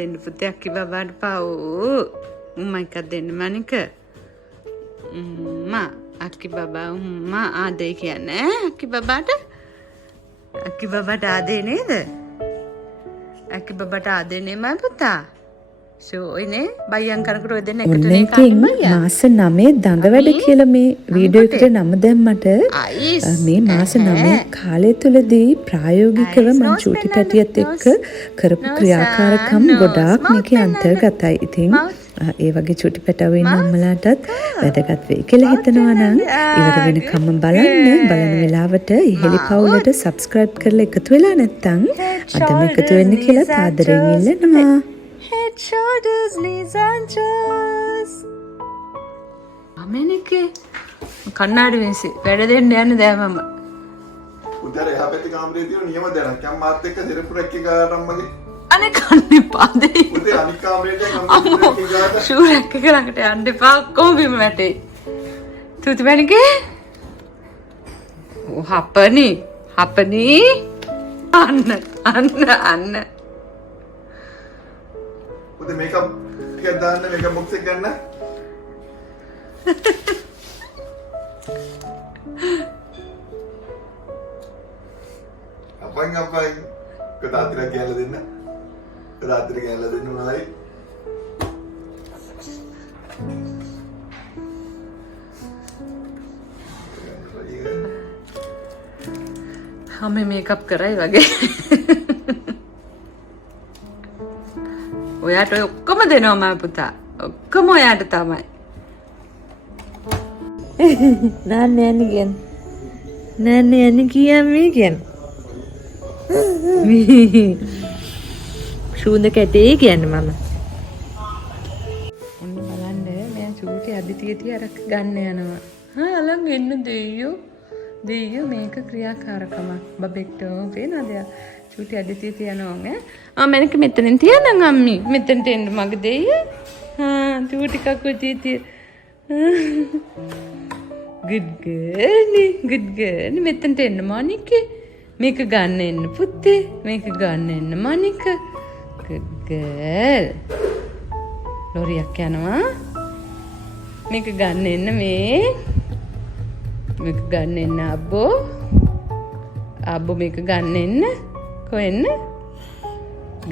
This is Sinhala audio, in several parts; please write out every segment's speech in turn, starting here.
දෙන්න පුතේ අක්කි බබාට පව්. උම්මා එකක් දෙන්න මනික. අක්කි බබා උම්මා ආදේ කියන්නේ අක්කි බබාට. අක්කි බබාට ආදේ නේද? අක්කි බබාට ආදේ නේ මම පුතා. ෂෝයිනේ බයයන් කරකට ඔය දෙන්න එකට නේ කන්න බයියා. මාස 9 දඟ වැඩ කියලා මේ වීඩියෝ එකට නම දැම්මට මේ මාස 9 කාලය තුලදී ප්‍රායෝගිකව මම චූටි පැටියත් එක්ක කරපු ක්‍රියාකාරකම් ගොඩාක් මේකේ අන්තර්ගතයි. ඉතින් ඒ වගේ චූටි පැටවෝ ඉන්න අම්මලාටත් වැදගත් වෙයි කියලා හිතනවා නම් ඉවර වෙනකම්ම බලන්න. බලන වෙලාවට ඉහෙලි පවුලට subscribe කරලා එකතු වෙලා නැත්නම් අදම එකතු වෙන්න කියලා ආදරෙන් ඉල්ලනවා. Head, shoulders, knees and toes. අමෙනිකේ කන්නාඩි වෙන්සි වැඩ දෙන්න යන්න දැන් මම. උදේට එහා පැත්තේ කාමරේ තියෙන නියම දැනක්. යම් මාත් එක්ක සිරප්පු රැක්ක ගාට අම්මගේ. අනේ කන්නේ පාදේ. උදේ අනික් කාමරේට අම්මගේ රැක්ක ගාට. ෂූ රැක්ක ළඟට යන්න එපා. කොහොම බිම වැටේ. තුතු වෙනකේ. ඔව් හපනි. අන්න. උදේ මේකප් ටිකක් දාන්න මේකප් බොක්ස් එක ගන්න. අපෙන් කතාතිර කියලා දෙන්න. කතාතිර කියලා දෙන්න උනායි. හැම මේකප් කරයි වගේ. ඔයාට ඔය ඔක්කොම දෙනවා මම පුතා. ඔක්කොම ඔයාට තමයි. නෑ කියන්නේ. ශූන්ද කැටේ කියන්නේ මම. ඔන්න බලන්න මම චූටි අදිතියටි අරක් ගන්න යනවා. අලං එන්න දෙයියෝ මේක ක්‍රියාකාරකමක්. බබෙක්ට පේනද? චූටි අදිතිය තියනවා මැනක මෙතනින් තියනම් අම්මි. මෙතනට එන්න මගේ දෙයිය. චූටි කක්කු තිය. good girl. මෙතනට එන්න මනිකේ. මේක ගන්න එන්න පුතේ. මේක ගන්න එන්න මනික. good girl. ලොරියක් යනවා. මේක ගන්න එන්න මේක ගන්න එන්න අබ්බෝ මේක ගන්න එන්න කොහෙන්න.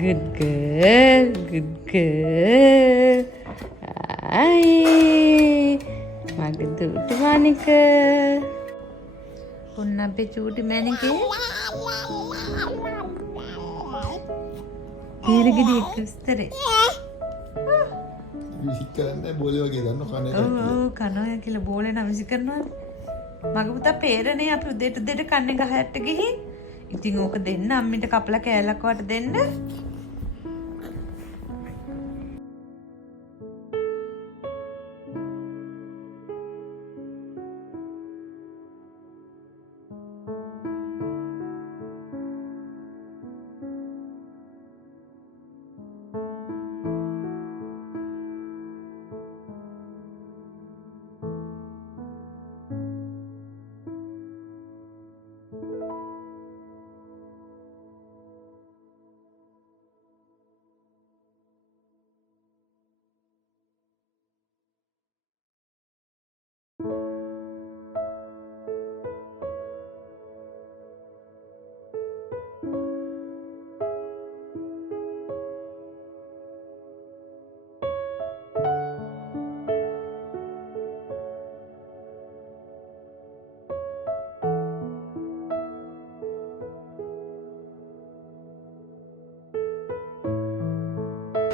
good girl. මගේ දුටු මනික. ඔන්න අපේ චූටි මැනිකේ. පීරගිඩි එක්ක විස්තරේ. විසික් කරන්නේ බෝලේ වගේ දන්න කන්නේ. ඔව් කනවා කියලා බෝලේ නම් විසි කරනවා. මගේ පුතා පේරනේ අපි උදේට කන්නේ ගහයට ගිහින්. ඉතින් ඕක දෙන්න අම්මිට කපලා කෑල්ලක් වට දෙන්න.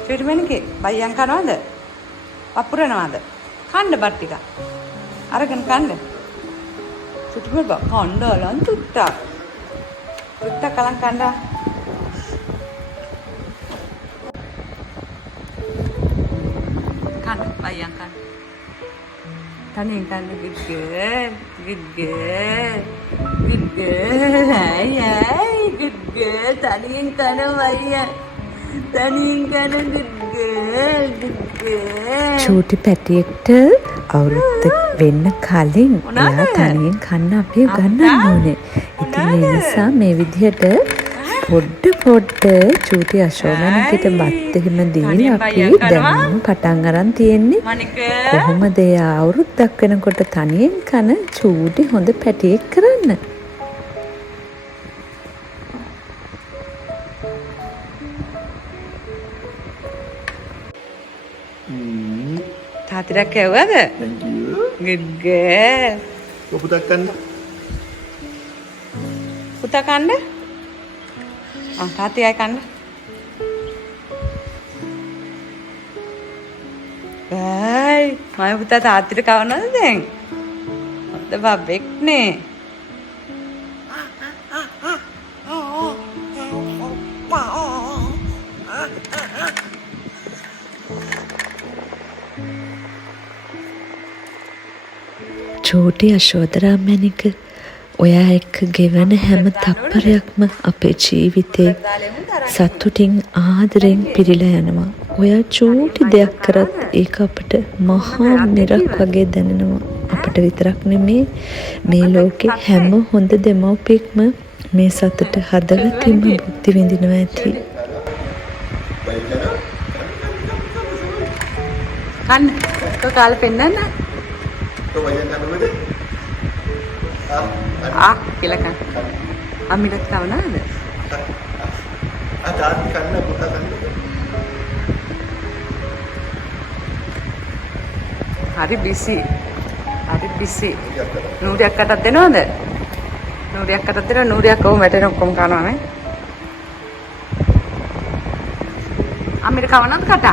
චූටිමනිකේ බයියන් කනවද? වපුරනවද? කන්න බත් ටික. අරගෙන කන්න. චූටිමල් බා කන්න ලන් තුට්ටා. තුට්ටා කලන් කන්න. කන්න බයියන් කන්න. තනියෙන් කන්න good girl. good girl. තනියෙන් කන බයියන්. චූටි පැටියෙක්ට අවුරුද්ද වෙන්න කලින් එයා තනියෙන් කන්න අපි උගන්වන්න ඕනේ. ඉතින් ඒ නිසා මේ විදිහට පොඩ්ඩ චූටි අශෝමනකට බත් එහෙම දීලා අපි දැන් පටන් අරන් තියෙන්නේ. කොහොමද එයා අවුරුද්දක් වෙනකොට තනියෙන් කන චූටි හොඳ පැටියෙක් කරන්න? තාතිරක් කැව්වද? Thank you. Good girl. පුතක් කන්න. පුතා කන්න? තාත්ති අය කන්න. බයි මම පුතා තාත්තිට කවනවද දැන්? හොඳ බබෙක් නේ. චූටි අශෝදරාමැණික ඔයා එක්ක ගෙවන හැම තප්පරයක්ම අපේ ජීවිතේ සතුටින් ආදරෙන් පිරීලා යනවා. ඔයා චූටි දෙයක් කරත් ඒක අපට මහා මිරක් වගේ දැනෙනවා. අපට විතරක් නෙමේ මේ ලෝකේ හැම හොඳ දෙමව්පියෙක්ම මේ සතුට හදවතින්ම භුක්ති විඳිනවා ඇති. කන්න. කාලේ පෙන්නන්න. කියලා කන්න. අම්මිටත් කවනවද? තාත්ති කන්න පුතා කන්න. හරි බිසි. හරි බිසි. නූරියක් අතක් දෙනවද? නූරියක් අතක් දෙනවා. නූරියක් කොහොම වැටෙන ඔක්කොම කනවා නේ. අම්මිට කවනවද කට?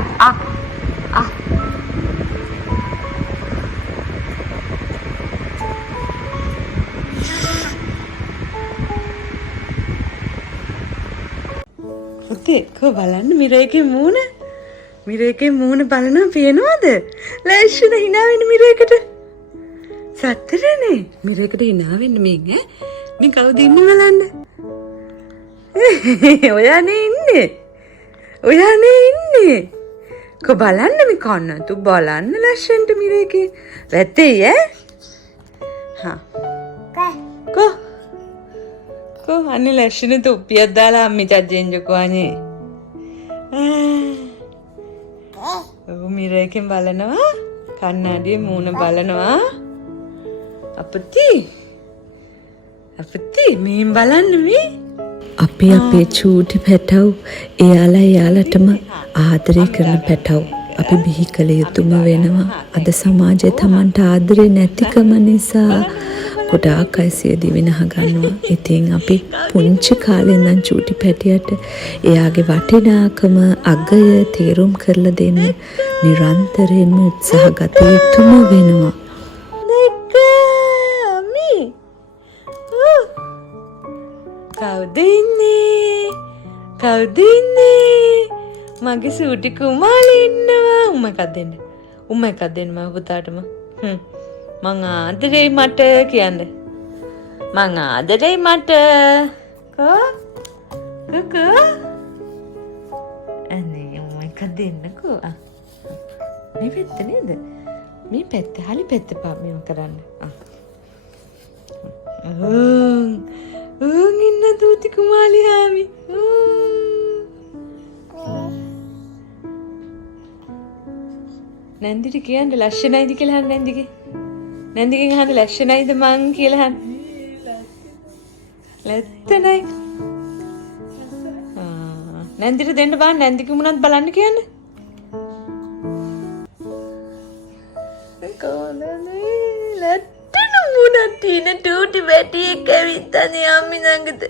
කෝ බලන්න මිරේකේ මූණ බලනවා පේනවද? ලෑෂ්න hina වෙන මිරේකට. සතරනේ මිරේකට hina වෙන්න මේන් ඈ. මේ කවුද ඉන්නේ බලන්න. ඔයානේ ඉන්නේ. කෝ බලන්න මේ කන්න තු බලන්න ලෑෂ්න්ට මිරේකේ. වැත්තේ ඈ. හා. කෝ අනේ ලැෂ්න තොප්පියක් දාලා අම්මි චජ්ජෙන්ජකෝ අනේ. මිරේකෙන් බලනවා කන්නඩියේ මූණ බලනවා. අපති මේන් බලන්න මේ. අපි අපේ චූටි පැටව් එයාලටම ආදරය කරන පැටව් අපි බිහි කළ යුතුම වෙනවා. අද සමාජයේ Tamanට ආදරේ නැතිකම නිසා ගොඩාක් අය සියදී විනහ ගන්නවා. ඉතින් අපි පුංචි කාලේ ඉඳන් චූටි පැටියට එයාගේ වටිනාකම අගය තේරුම් කරලා දෙන්න නිරන්තරයෙන්ම උත්සාහ ගත යුතුම වෙනවා. කවුද ඉන්නේ? මගේ සූටි කුමාලි ඉන්නවා. උම්ම එකක් දෙන්න මම පුතාටම. මං ආදරේ මට කියන්න. මං ආදරේ මට. කෝ අනේ උම්ම එකක් දෙන්නකෝ. මේ පැත්ත නේද? මේ පැත්ත හලි පැත්ත පා මේව කරන්න. ඉන්න දූති කුමාලි හාමි. නැන්දිට කියන්න ලක්ෂණයිද කියලා අහන්න නැන්දිගේ. නැන්දිගෙන් අහන්න ලක්ෂණයිද මං කියලා අහන්න. ලැත්තනයි. නැන්දිට දෙන්න බෑ නැන්දිගේ මුණත් බලන්න කියන්න. කොහොමනේ ලැත්තන මුණත් තියෙන ටූටි බැටි එක ඇවිත්තානේ අම්මි ළඟට.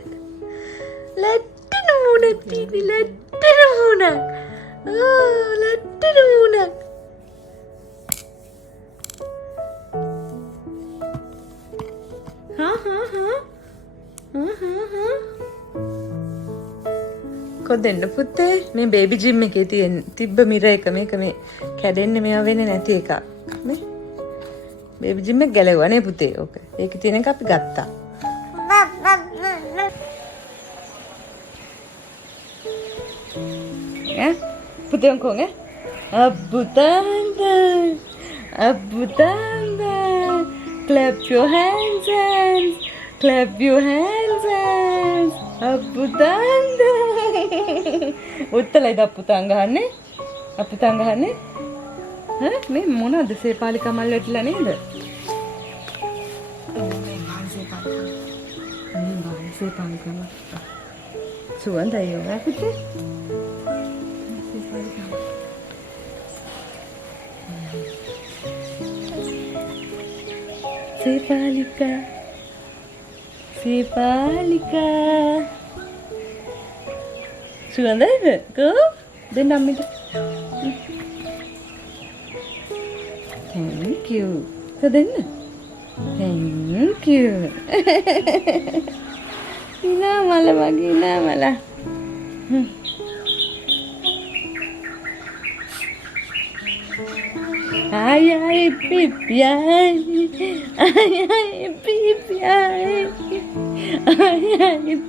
ලැත්තන මුණත් තියෙන ලැත්තන මුණක්. ලැත්තන මුණක්. කොදෙන්න පුතේ මේ බේබි ජිම් එකේ තියෙන තිබ්බ මිර එක මේක මේ කැඩෙන්නේ මේවා වෙන්නේ නැති එකක් නේ බේබි ජිම් එක ගැලවුවා නේ පුතේ ඕක ඒකේ තියෙන එක අපි ගත්තා ඈ පුතේ කොහොමද අබ්බුතංග clap your hands clap your hands අබ්බුතංග උත්තලයි අප්පුතාන් ගහන්නේ. අප්පුතාන් ගහන්නේ. ඈ මේ මොනවද සේපාලිකා මල් වැටිලා නේද? මේ සේපාලිකා මල්. සුවඳයි ඔය පුතේ. සේපාලිකා සේපාලිකා සුවඳයිද කෝ දෙන්න අම්මිට thank you දෙන්න thank you ඉනා මල වගේ ඉනා මල ay ay pipi ay pipi ay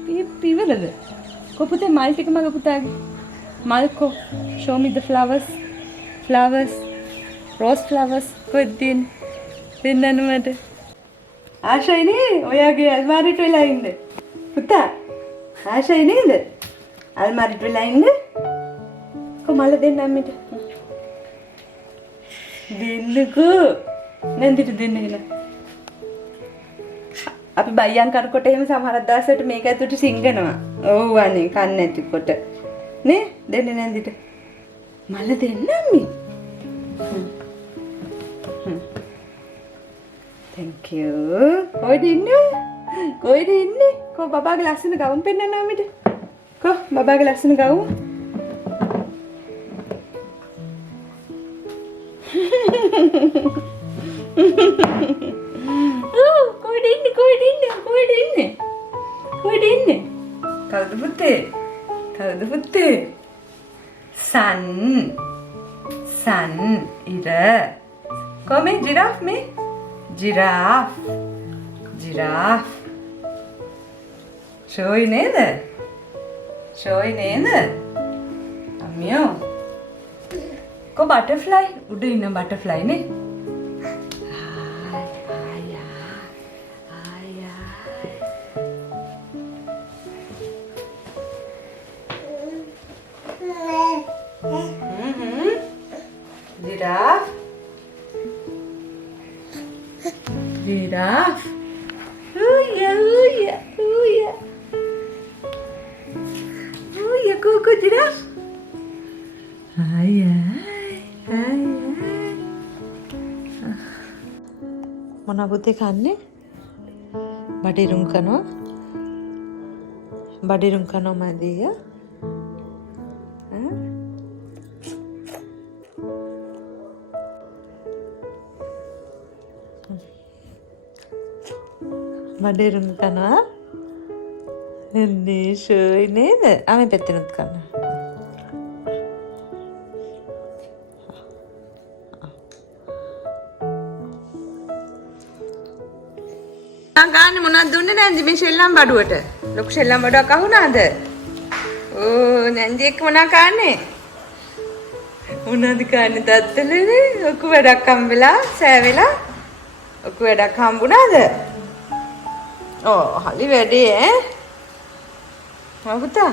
pipi වලද කො පුතේ මල් ටික මග පුතාගේ මල් කො show me the flowers rose flowers කොහෙද දෙන්නන මට ආශයි නේ ඔයාගේ අල්මාරියට වෙලා ඉන්න පුතා ආශයි නේද අල්මාරියට වෙලා ඉන්න කො මල දෙන්න අම්මිට දෙන්නකෝ නැන්දිට දෙන්න එහෙනම් අපි බයියන් කරකොට එහෙම සමහර දවසට මේක ඇතුළට සිංගනවා ඔව් අනේ කන්න නැතිකොට නේ දෙන්න නැන්දිට මල දෙන්න අම්මි thank you කොහෙද ඉන්නේ කො බබාගේ ලස්සන ගවුම් පෙන්නන්න අම්මිට කො බබාගේ ලස්සන ගවුම් කොහෙද ඉන්නේ කවුද පුතේ sun ඉර කොහොම giraffe ෂෝයි නේද අම්මියෝ කො බටර්ෆ්ලයි උඩ ඉන්න බටර්ෆ්ලයි නේ giraffe Coco giraffe ay මොනවා පුතේ කන්නේ බඩිරුම් කනවා මදිය බඩිරුම් කනවා එන්නේ ෂෝයි නේද ආමේ පැත්තෙනුත් කනවා ගාන්න මොනවද දුන්නේ නැන්දි මේ ශෙල්ලම් බඩුවට ලොකු ශෙල්ලම් බඩුවක් අහුණාද ඕ නැන්දි එක්ක මොනවා කාන්නේ මොනවද කාන්නේ දත්තලනේ ඔකු වැඩක් හම්බෙලා සෑවෙලා ඔකු වැඩක් හම්බුණාද ඕ හරි වැඩේ ඈ පුතා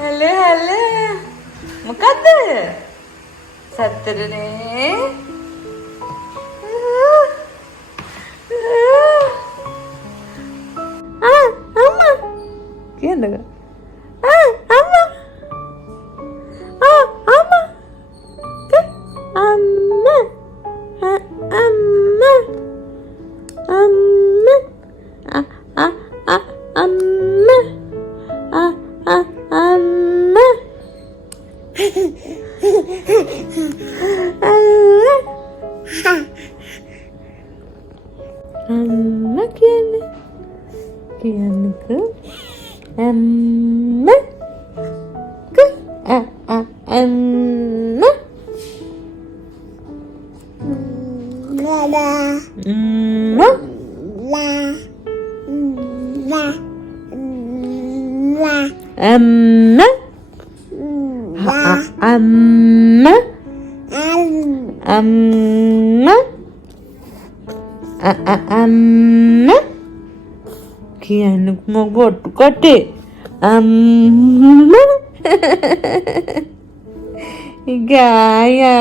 hello මොකද්ද සතරනේ අම්මා කියන්නක අම්මා Amma කියන්නක අම්ම අම්ම කියන්නක මොකටද Gaya.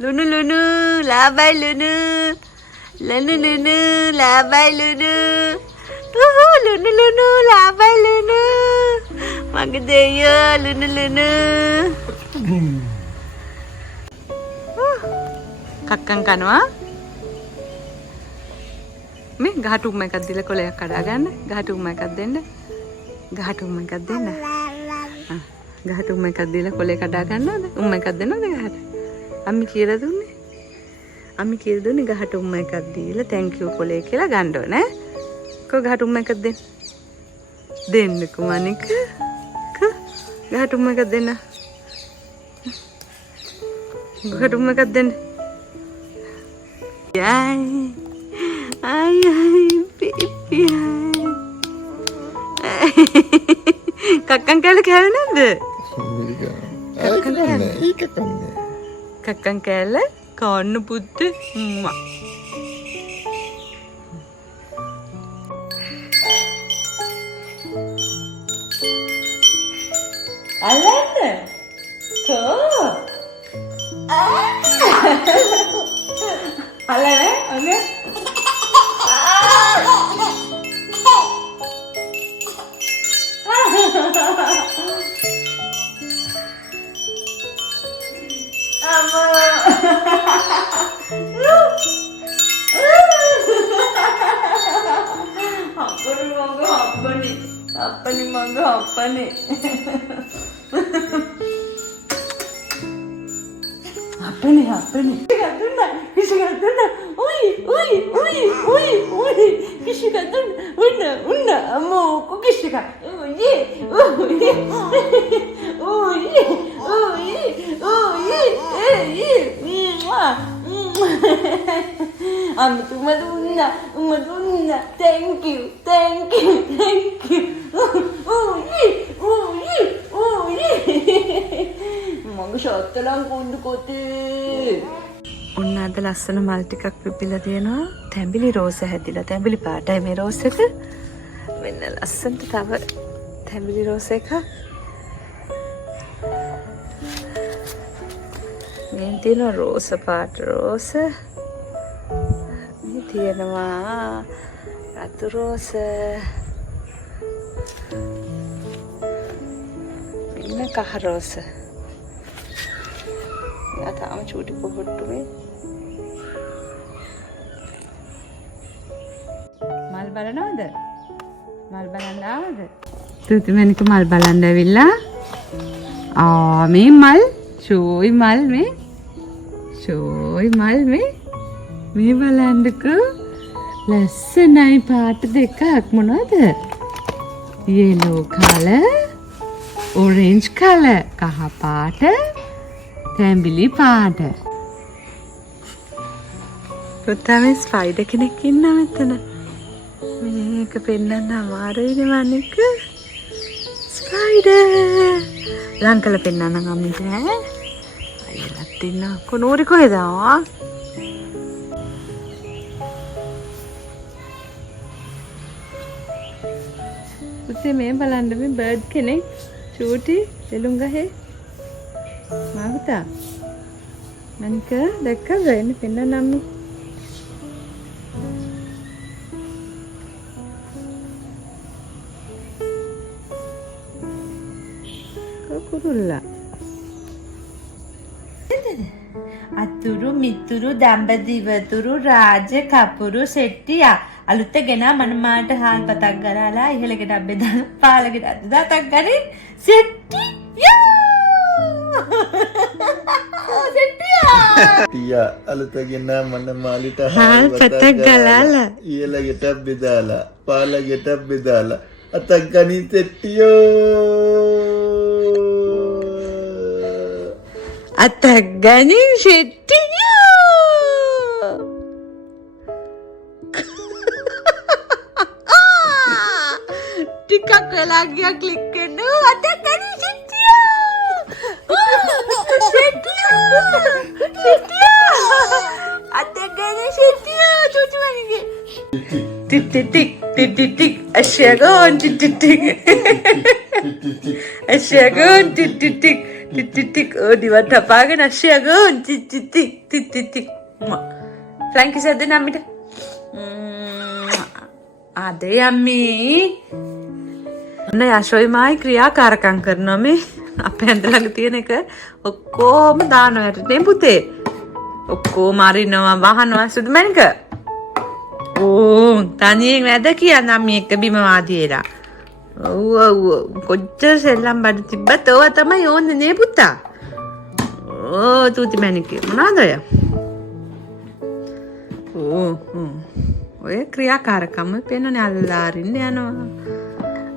Lunu, labai Lunu. Lunu, labai Lunu. Lunu, labai Lunu. Mage deya, Lunu. කක්කන් කනවා මේ ගහටුම්ම එකක් දීලා කොලයක් කඩා ගන්න ගහටුම්ම එකක් දෙන්න ගහටුම්ම එකක් දෙන්න ගහටුම්ම එකක් දීලා කොලේ කඩා ගන්නවද උම්ම එකක් දෙන්නවද ගහට අම්මි කියලා දුන්නේ ගහටුම්ම එකක් දීලා thank you කොලේ කියලා ගන්න ඕනේ කො ගහටුම්ම එකක් දෙන්නකෝ මනික ගහටුම්ම එකක් දෙන්න ගහටුම්ම එකක් දෙන්න Ay, baby. Kakang kala kaya nanda? Kakang kala kawan putih mak. Alana, kau? Alana, okay? Apa nih? Kisi katuna. Ui. Kisi katuna. Una. Amo, ko kisi ka. Ui. Madonna. Thank you. මම ෂොට්ටලම් කුණ්ඩු කොතේ ඔන්න අද ලස්සන මල් ටිකක් පිපිලා තියෙනවා තැඹිලි රෝස හැදිලා තැඹිලි පාටයි මේ රෝස් එක මෙන්න ලස්සනට තව තැඹිලි රෝස එක මේ තියෙනවා රෝස පාට රෝස මේ තියෙනවා රතු රෝස මෙන්න කහ රෝස තාම චූටි පොහොට්ටුවේ මල් බලනවද? මල් බලන්න ආවද? තුතිමනික මල් බලන්න ඇවිල්ලා මේ මල් ෂෝයි මල් මේ බලන්නකෝ ලස්සනයි පාට දෙකක් මොනවද? yellow color orange color කහ පාට තැඹිලි පාට පුතා මේ ස්පයිඩර් කෙනෙක් ඉන්නවා මෙතන මේක පෙන්නන්න අමාරුයිනේ මනික ස්පයිඩර් ලංකල පෙන්නන්න අම්මිට අයියලත් ඉන්නවා කොනෝරි කොහෙද පුතේ මේ බලන්න මේ බර්ඩ් කෙනෙක් චූටි එළුම් ගහේ මාගුතා මනික දැක්කද එන්නේ පෙන්නන්න අම්මි කුරුල්ලා අතුරු මිතුරු දඹදිවතුරු රාජ කපුරු සෙට්ටියා අලුත ගෙන මනමාට හාල් පතක් ගරාලා ඉහළකට බෙදා පාලකට අදටක් ගනින් සෙට්ටියා ටියා අලුත ගෙන මනමාලිට හාල් පතක් ගලාලා ඉහළකට බෙදාලා පාලකට බෙදාලා අතක් ගනින් සෙට්ටියෝ අතක් ගනින් සෙට්ටියෝ ටිකක් වෙලා ගියා ක්ලික් වෙන්න අතක් ගනින් සෙට්ටියෝ සෙට්ටියෝ අතක් ගනින් සෙට්ටියෝ චුටි මනිගේ Tick tick tick tick tick tick. Asyagon tick tick tick. Asyagon tick tick tick tick tick tick. Oh diwat tapagan asyagon tick tick tick tick tick tick. Frankie said namita. Ade yummy. ඔන්න යශෝයි මායි ක්‍රියාකාරකම් කරනවා මේ අපේ ඇඳ ළඟ තියෙන එක ඔක්කොම දානවා නේ පුතේ. ඔක්කොම අරිනවා වහනවා සුදුමැනික. ඕ තනියෙන් වැද කියනවා මේක බිම වාදියේලා. ඔව් කොච්චර සෙල්ලම් බඩ තිබ්බත් ඕවා තමයි ඕනේ නේ පුතා. ඕ තුති මැනිකේ මොනවද ඔය? ඔය ක්‍රියාකාරකම් පෙන්නනේ අල්ලා අරින්න යනවා.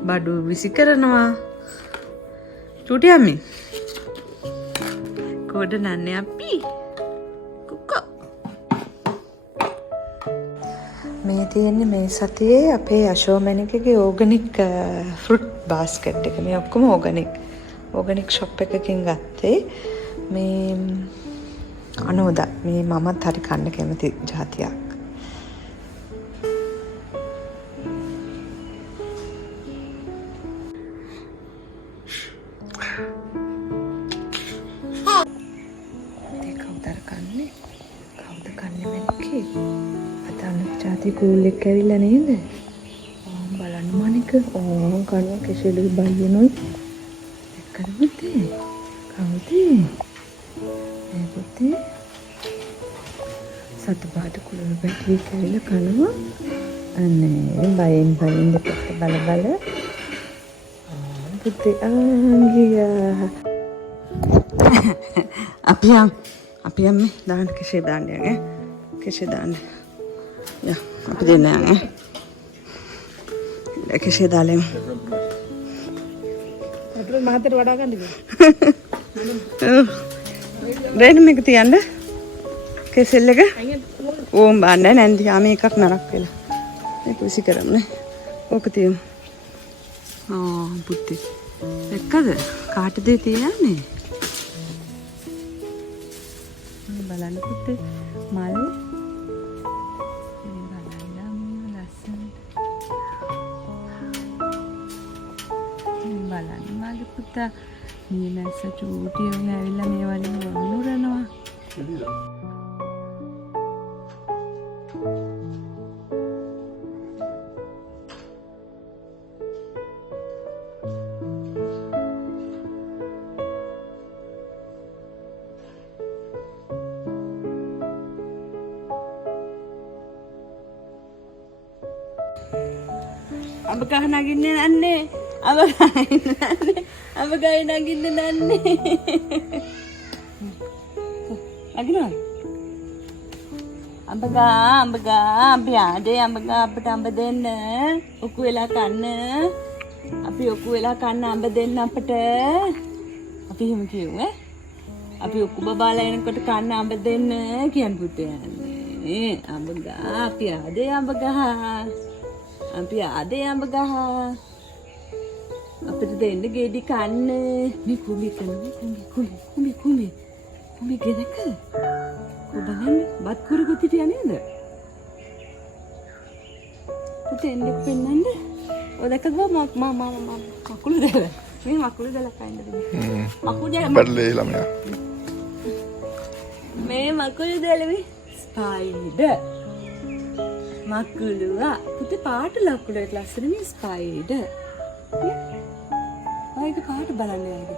බඩු විසි කරනවා. චූටි අම්මි. කොඩ නන්නේ අපි. කුක්කෝ. මේ තියෙන්නේ මේ සතියේ අපේ යශෝමැනිකගේ ඕගනික් ෆෘට් බාස්කට් එක. මේ ඔක්කොම ඕගනික් ෂොප් එකකින් ගත්තේ. මේ අනෝදා මේ මමත් හරි කන්න කැමති ජාතියක්. කූල් එක ඇවිල්ලා නේද? බලන්න මනික. ඕම් කනවා කෙසෙලු බයියනොයි. එක්කද පුතේ? කවුද? ඒ පුතේ. සතු පාට කුළුණු පැටියෙක් ඇවිල්ලා කනවා. අනේ බයෙන් දෙපැත්ත බල පුතේ ආංගියා. අපි අම්මේ දාන්න කෙසේ දාන්න යන්නේ? කෙසේ දාන්න? යා අපි දෙන්න යන්නේ. කෙසේ දාලෙමු. අතට මහතට වඩා ගන්නද? දෙන්න මේක තියන්න. කෙසෙල් එක. ඕම් බාන්න නැන්දි ආ මේකක් නරක් වෙලා. මේක විසි කරමුනේ. ඕක තියමු. පුතේ. එක්කද? කාටද තියන්නේ? බලන්න පුතේ මල් බලන්න මගේ පුතා මේ නැස්ස චූටි උන් ඇවිල්ලා මේ වලින් වඳුරනවා. අඹ කහ නගින්නේ නැන්නේ. අඹ ගයි නගින්න නන්නේ. අගිනවා. අඹ යාදේ අපිට අඹ දෙන්න. ඔකු වෙලා කන්න. අපි ඔකු වෙලා කන්න අඹ දෙන්න අපිට. අපි එහෙම කියමු ඈ. අපි ඔකු බබාලා එනකොට කන්න අඹ දෙන්න කියන පුතේ යන්නේ. අඹ අපි යාදේ අඹ ගහ. අපිට දෙන්න ගෙඩි කන්න. මේ කුඹි ගෙදක. බලන්න බත් කුරු කුතිටිය නේද? පුතේ එන්න පෙන්නන්න. ඔය දැකගම මකුළු දෙල. මේ මකුළු දෙල කයින්ද දෙන්නේ. මකුළු දෙල බඩලේ ළමයා. මේ මකුළු දෙලවි ස්පයිඩර්. මකුළුවා. පුතේ පාට ලකුළු එක ලස්සන මේ ස්පයිඩර්. ආයෙත් කාට බලන්න යයිද?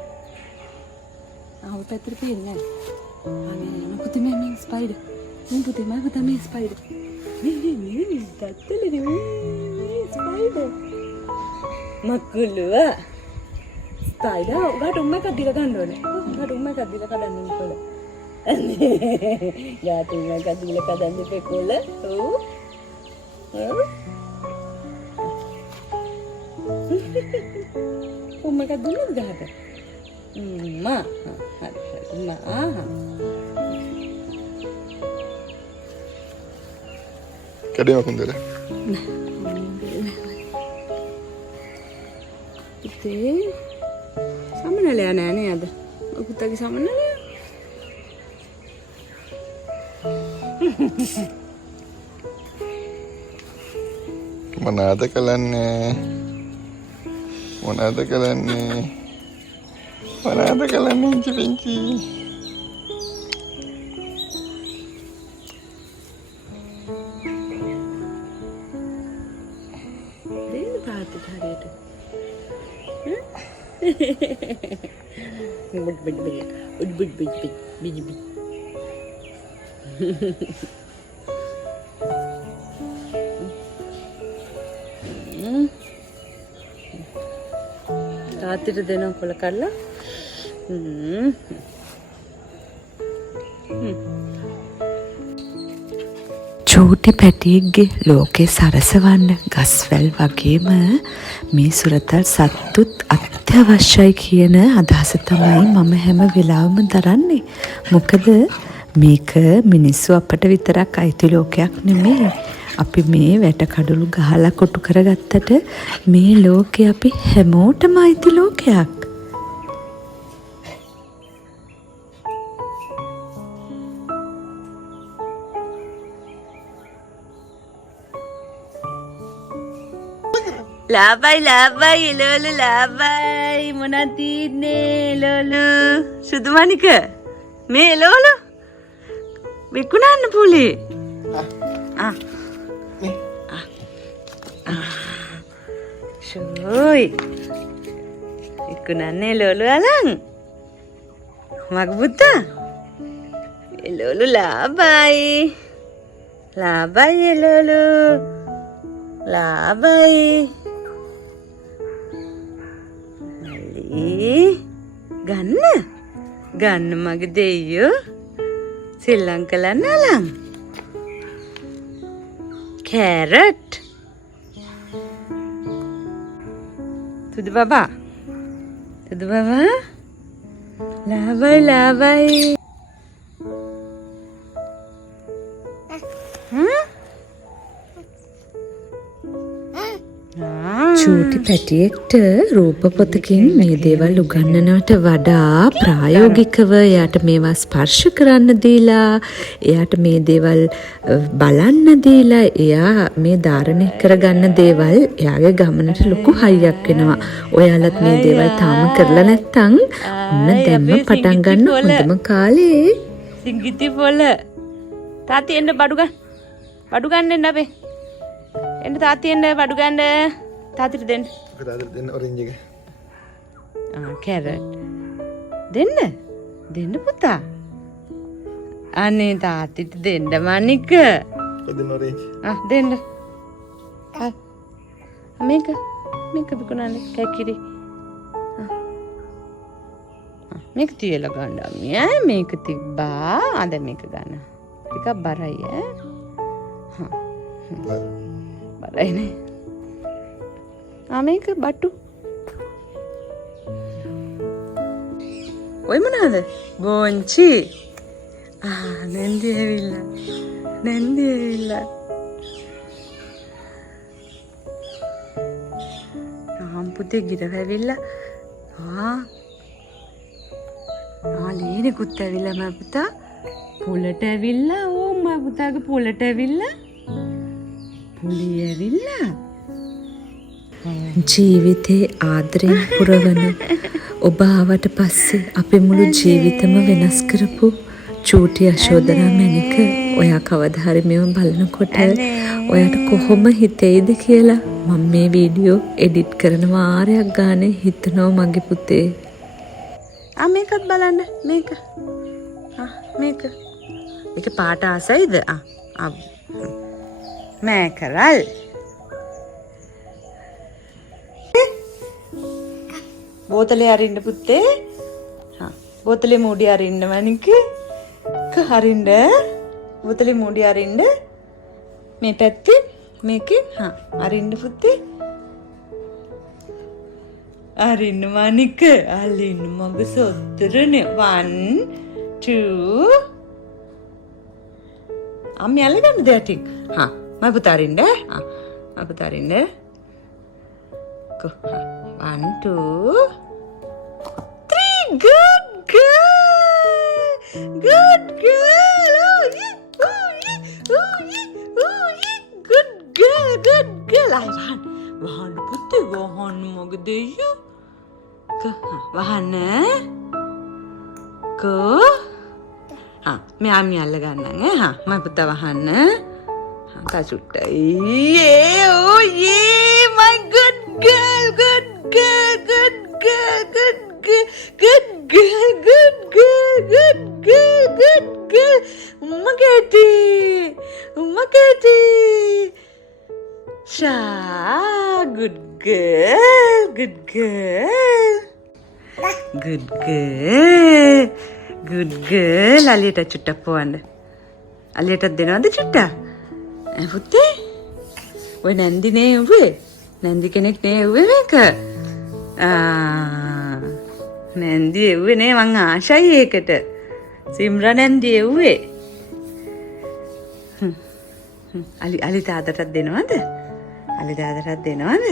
ආව පැත්තට පේන්නේ නැහැ. අනේ පුතේ මේ ස්පයිඩර්. මේ පුතේ මම තමයි ස්පයිඩර්. මේ තත්තලේ මේ ස්පයිඩර්. මකුළුවා. ස්පයිඩර් උගට උම්ම එකක් දීලා ගන්න ඕනේ. උගට උම්ම එකක් දීලා කඩන්න ඕනේ. යාට උම්ම එකක් දීලා කඩන්න දෙපෙකොල. උම්ම එකක් දුන්නද ගහට? මා හරි මා කැඩේම කුන්දර. පුතේ සමනලයා නෑ නේද? පුතාගේ සමනලයා. මොනාද කලන්නේ? මොනාද කලන්නේ? මොනාද කලන්නේ ඉංචි පිංචි? දෙන්න පාතට හරියට. බුඩ් බුඩ් බුඩ් බුඩ් බුඩ් බුඩ් බිජි බිජි. තාත්තට දෙනවා කොල කඩලා. චූටි පැටියෙක්ගේ ලෝකේ සරසවන්න ගස්වැල් වගේම මේ සුරතල් සත්තුත් අත්‍යවශ්‍යයි කියන අදහස තමයි මම හැම වෙලාවම දරන්නේ. මොකද මේක මිනිස්සු අපට විතරක් අයිති ලෝකයක් නෙමෙයි. අපි මේ වැට කඩළු ගහලා කොටු කරගත්තට මේ ලෝකේ අපි හැමෝටම අයිති ලෝකයක්. ලාබයි ලාබයි එලවලු ලාබයි මොනවද තියන්නේ එලවලු සුදු මණික මේ එලවලු විකුණන්න පුලේ ශෝයි විකුණන්න එලවලු අලන් මග පුතා එලවලු ලාබයි ලාබයි එලවලු ලාබයි ගන්න මගේ දෙයියෝ සෙල්ලම් කළන්න අලන් කැරට් තුදු බබා ලාබයි චූටි පැටියෙක්ට රූප පොතකින් මේ දේවල් උගන්වනවට වඩා ප්‍රායෝගිකව එයාට මේවා ස්පර්ශ කරන්න දීලා එයාට මේ දේවල් බලන්න දීලා එයා මේ ධාරණය කරගන්න දේවල් එයාගේ ගමනට ලොකු හයියක් වෙනවා. ඔයාලත් මේ දේවල් තාම කරලා නැත්නම් ඔන්න දැම්ම පටන් ගන්න හොඳම කාලේ. සිංගිති පොළ තාත්ති එන්න බඩු ගන්න එන්න අපේ එන්න තාත්ති එන්න බඩු ගන්න තාත්තට දෙන්න. තාත්තට දෙන්න ඔරෙන්ජ් එක. කැරට් දෙන්න පුතා. අනේ තාත්තට දෙන්න මණික. දෙන්න ඔරෙන්ජ්. දෙන්න. මේක විකුණන්නේ කැකිරි. මේක තියලා ගන්න අම්මියා. මේක තිබ්බා. අද මේක ගන්න. ටිකක් බරයි ඈ. බරයිනේ. මේක බට්ටු. ඔය මොනවාද? බෝංචි. නැන්දි ඇවිල්ලා. පුතේ ගිරව ඇවිල්ලා. ලීනෙකුත් ඇවිල්ලා මම පුතා. පොලට ඇවිල්ලා. මම පුතාගේ පොලට ඇවිල්ලා. පුලි ඇවිල්ලා. ජීවිතේ ආදරයෙන් පුරවන ඔබ ආවට පස්සේ අපේ මුළු ජීවිතම වෙනස් කරපු චූටි යශෝදරා මැණික ඔයා කවදා හරි මේව බලනකොට ඔයාට කොහොම හිතෙයිද කියලා මම මේ වීඩියෝ එඩිට් කරන වාරයක් ගානේ හිතනවා මගේ පුතේ. මේකත් බලන්න මේක. ඒක පාට ආසයිද? මෑකරල්. බෝතලේ අරින්න පුත්තේ. බෝතලේ මූඩි අරින්න මණික. හරින්න. බෝතලේ මූඩි අරින්න. මේ පැත්තේ මේකේ අරින්න පුත්තේ. අරින්න මණික. අල්ලින්න මග සොත්තරනේ. 1 2 අම්මි අල්ලගන්න දෙයක්. මම පුතා අරින්න. මම පුතා අරින්න. 1 2 3 good girl. Good girl. වහන්න. වහන්න පුතේ වහන්න මගේ දෙයියෝ. වහන්න. මෙයාම අල්ල ගන්නන් මම පුතා වහන්න. කසුට්ටයි. Oh yeah, my good girl, good girl, good girl, good girl, good girl, good girl, good girl, good girl. Umakati. Sha, good girl, good girl. Good girl. Good girl. අලියට චුට්ටක් පොවන්න. අලියටත් දෙනවද චුට්ටක්? පුතේ. ඔය නැන්දි නේ උවේ. නැන්දි කෙනෙක් නේ උවේ මේක. නැන්දි එව්වේ නේ මං ආශයි ඒකට. සිම්රා නැන්දි එව්වේ. අලි තාත්තටත් දෙනවද? අලි තාත්තටත් දෙනවද?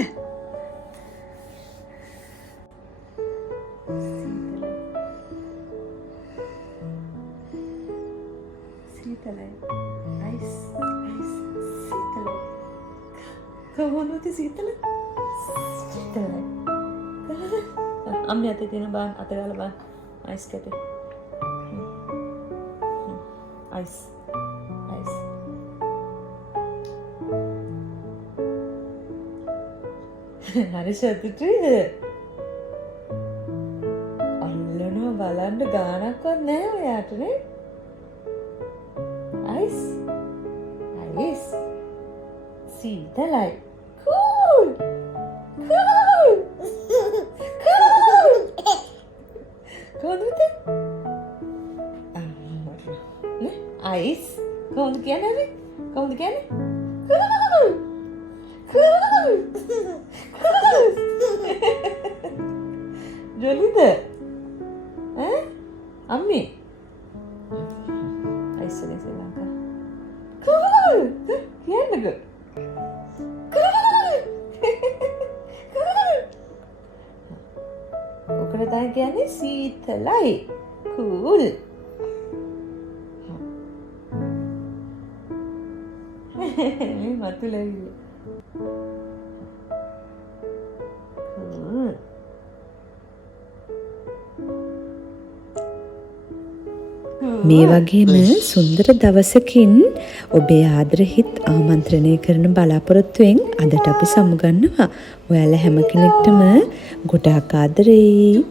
සීතලයි. අයිස් සීතලයි. කොහොමද සීතල? සීතලයි. අම්මේ අතේ තියෙන බාන් අත ගාලා බාන් අයිස් කැටේ. අයිස්. හරි සතුටුයිද? අල්ලනවා බලන්න ගානක්වත් නැහැ ඔයාට නේ? අයිස්. සීතලයි. Cool. කොහොමද? අයිස්. කොහොමද කියන්නේ? Cool. ජොලිද? අම්මේ. අයිස් නේ ශ්‍රී ලංකා. Cool. කියන්නකෝ. ඔකට තමයි කියන්නේ සීතලයි. Cool. මේ මතුලයි. මේ වගේම සුන්දර දවසකින් ඔබේ ආදරහිත් ආමන්ත්‍රණය කරන බලාපොරොත්තුවෙන් අදට අපි සමුගන්නවා. ඔයාලා හැම කෙනෙක්ටම ගොඩාක් ආදරෙයි.